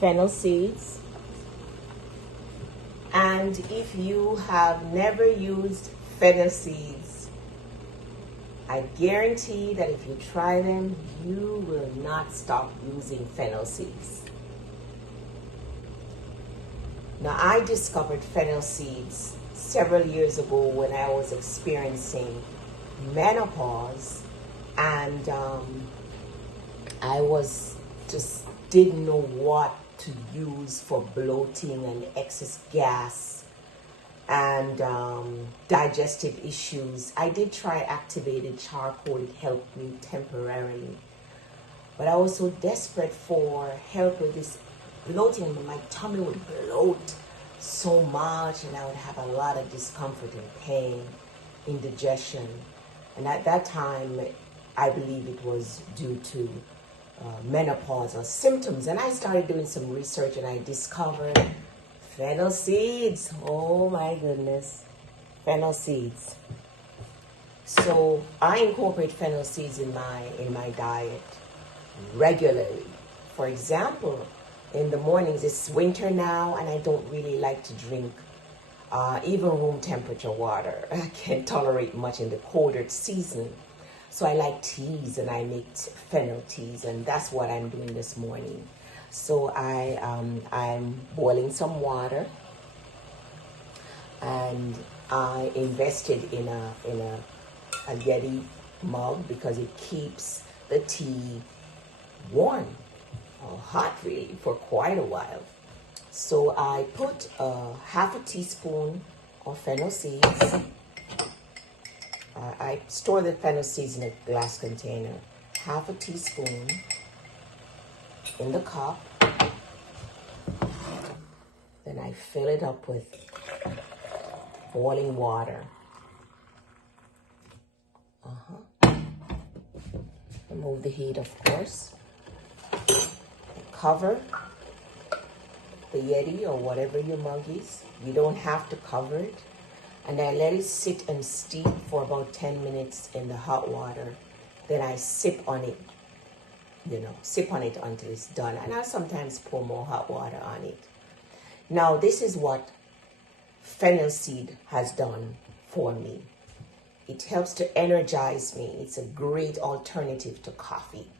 fennel seeds. And if you have never used fennel seeds, I guarantee that if you try them, you will not stop using fennel seeds. Now, I discovered fennel seeds several years ago when I was experiencing menopause, and I was just didn't know what to use for bloating and excess gas and digestive issues. I did try activated charcoal. It helped me temporarily, but I was so desperate for help with this bloating. My tummy would bloat so much, and I would have a lot of discomfort and pain, indigestion. And at that time, I believe it was due to menopausal symptoms. And I started doing some research, and I discovered fennel seeds. Oh my goodness, fennel seeds. So I incorporate fennel seeds in my diet regularly. For example, in the mornings, it's winter now, and I don't really like to drink even room temperature water. I can't tolerate much in the colder season. So I like teas, and I make fennel teas, and that's what I'm doing this morning. So I'm boiling some water, and I invested in a Yeti mug because it keeps the tea warm, or hot really, for quite a while. So I put half a teaspoon of fennel seeds. I store the fennel seeds in a glass container. Half a teaspoon in the cup. Then I fill it up with boiling water. Remove the heat, of course. Cover the Yeti or whatever your mug is. You don't have to cover it. And I let it sit and steep for about 10 minutes in the hot water. Then I sip on it, sip on it until it's done. And I sometimes pour more hot water on it. Now, this is what fennel seed has done for me. It helps to energize me. It's a great alternative to coffee.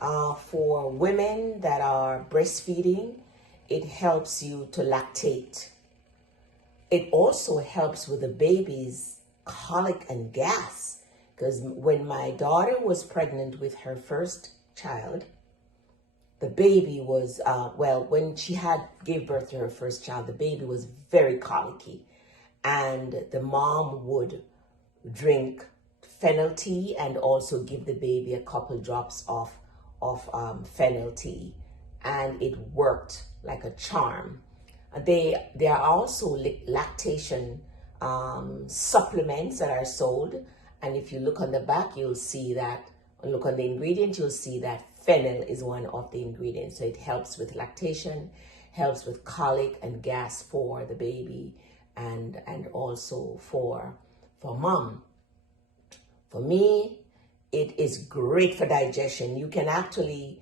For women that are breastfeeding, it helps you to lactate. It also helps with the baby's colic and gas, because when my daughter was pregnant with her first child, the baby was, when she gave birth to her first child, the baby was very colicky, and the mom would drink fennel tea and also give the baby a couple drops of fennel tea, and it worked like a charm. They are also lactation supplements that are sold, and if you look on the back, you'll see that, look on the ingredient, you'll see that fennel is one of the ingredients. So it helps with lactation, helps with colic and gas for the baby, and also for mom. For me, it is great for digestion. You can actually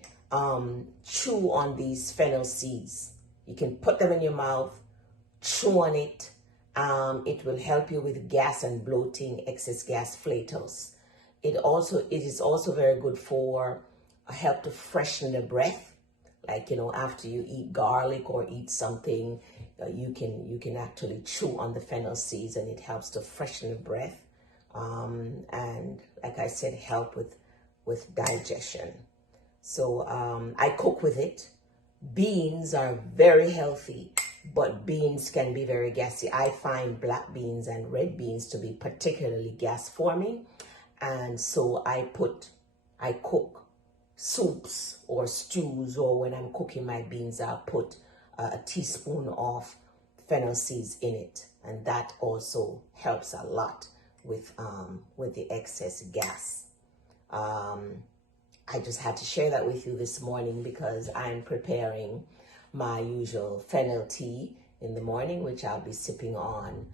chew on these fennel seeds. You can put them in your mouth, chew on it. It will help you with gas and bloating, excess gas, flatulence. It is also very good for help to freshen the breath. Like, after you eat garlic or eat something, you can actually chew on the fennel seeds, and it helps to freshen the breath. And like I said, help with digestion. So I cook with it. Beans are very healthy, but beans can be very gassy. I find black beans and red beans to be particularly gas forming. And so I cook soups or stews, or when I'm cooking my beans, I'll put a teaspoon of fennel seeds in it. And that also helps a lot with the excess gas. I just had to share that with you this morning because I'm preparing my usual fennel tea in the morning, which I'll be sipping on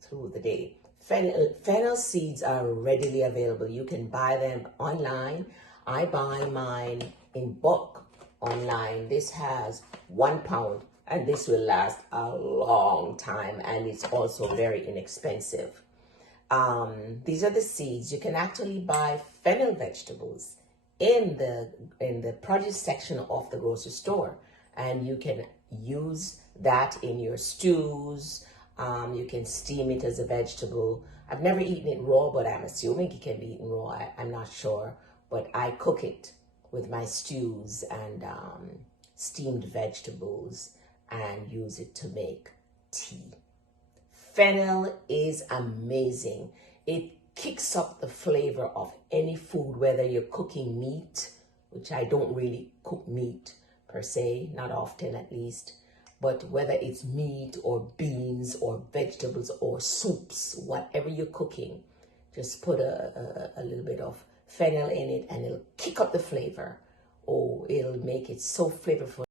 through the day. Fennel seeds are readily available. You can buy them online. I buy mine in bulk online. This has 1 pound, and this will last a long time, and it's also very inexpensive. These are the seeds. You can actually buy fennel vegetables in the produce section of the grocery store, and you can use that in your stews. You can steam it as a vegetable. I've never eaten it raw, but I'm assuming it can be eaten raw. I'm not sure, but I cook it with my stews and steamed vegetables and use it to make tea. Fennel is amazing. It kicks up the flavor of any food, whether you're cooking meat, which I don't really cook meat per se, not often at least, but whether it's meat or beans or vegetables or soups, whatever you're cooking, just put a little bit of fennel in it and it'll kick up the flavor. Oh, it'll make it so flavorful.